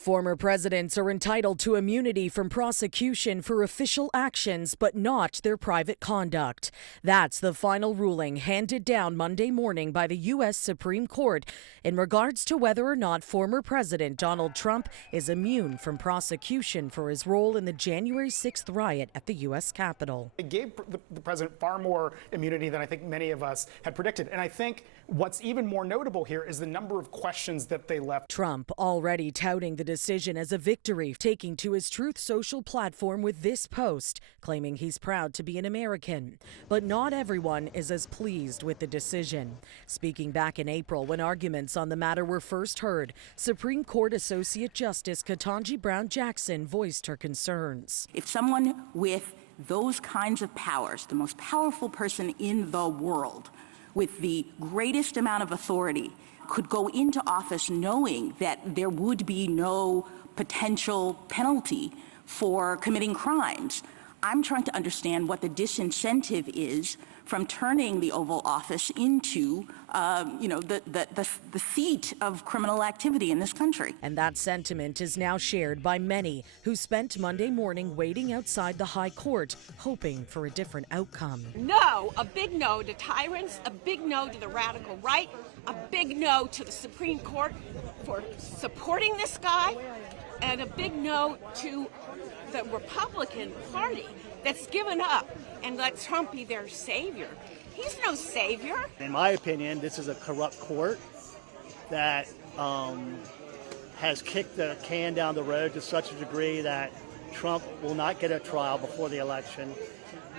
Former presidents are entitled to immunity from prosecution for official actions, but not their private conduct. That's the final ruling handed down Monday morning by the U.S. Supreme Court in regards to whether or not former President Donald Trump is immune from prosecution for his role in the January 6th riot at the U.S. Capitol. It gave the president far more immunity than I think many of us had predicted. And I think what's even more notable here is the number of questions that they left. Trump already touting the decision as a victory, taking to his Truth Social platform with this post, claiming he's proud to be an American. But not everyone is as pleased with the decision. Speaking back in April when arguments on the matter were first heard, Supreme Court Associate Justice Ketanji Brown Jackson voiced her concerns. If someone with those kinds of powers, the most powerful person in the world, with the greatest amount of authority, could go into office knowing that there would be no potential penalty for committing crimes, I'm trying to understand what the disincentive is from turning the Oval Office into, the seat of criminal activity in this country. And that sentiment is now shared by many who spent Monday morning waiting outside the High Court, hoping for a different outcome. No, a big no to tyrants, a big no to the radical right, a big no to the Supreme Court for supporting this guy, and a big no to the Republican Party that's given up and let Trump be their savior. He's no savior. In my opinion, this is a corrupt court that has kicked the can down the road to such a degree that Trump will not get a trial before the election,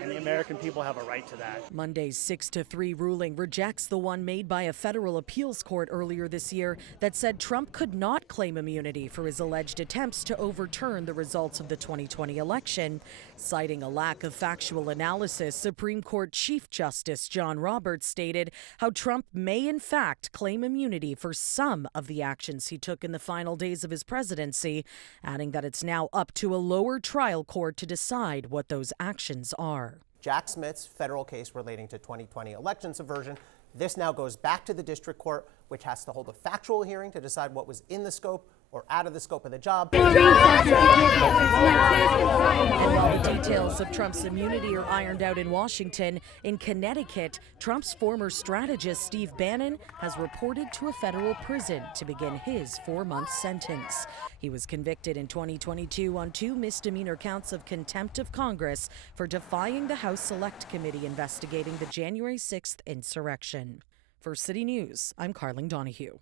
and the American people have a right to that. Monday's 6-3 ruling rejects the one made by a federal appeals court earlier this year that said Trump could not claim immunity for his alleged attempts to overturn the results of the 2020 election. Citing a lack of factual analysis, Supreme Court Chief Justice John Roberts stated how Trump may in fact claim immunity for some of the actions he took in the final days of his presidency, adding that it's now up to a lower trial court to decide what those actions are. Jack Smith's federal case relating to 2020 election subversion. This now goes back to the district court, which has to hold a factual hearing to decide what was in the scope or out of the scope of the job. And while the details of Trump's immunity are ironed out in Washington, in Connecticut, Trump's former strategist Steve Bannon has reported to a federal prison to begin his 4-month sentence. He was convicted in 2022 on 2 misdemeanor counts of contempt of Congress for defying the House Select Committee investigating the January 6th insurrection. For City News, I'm Karling Donoghue.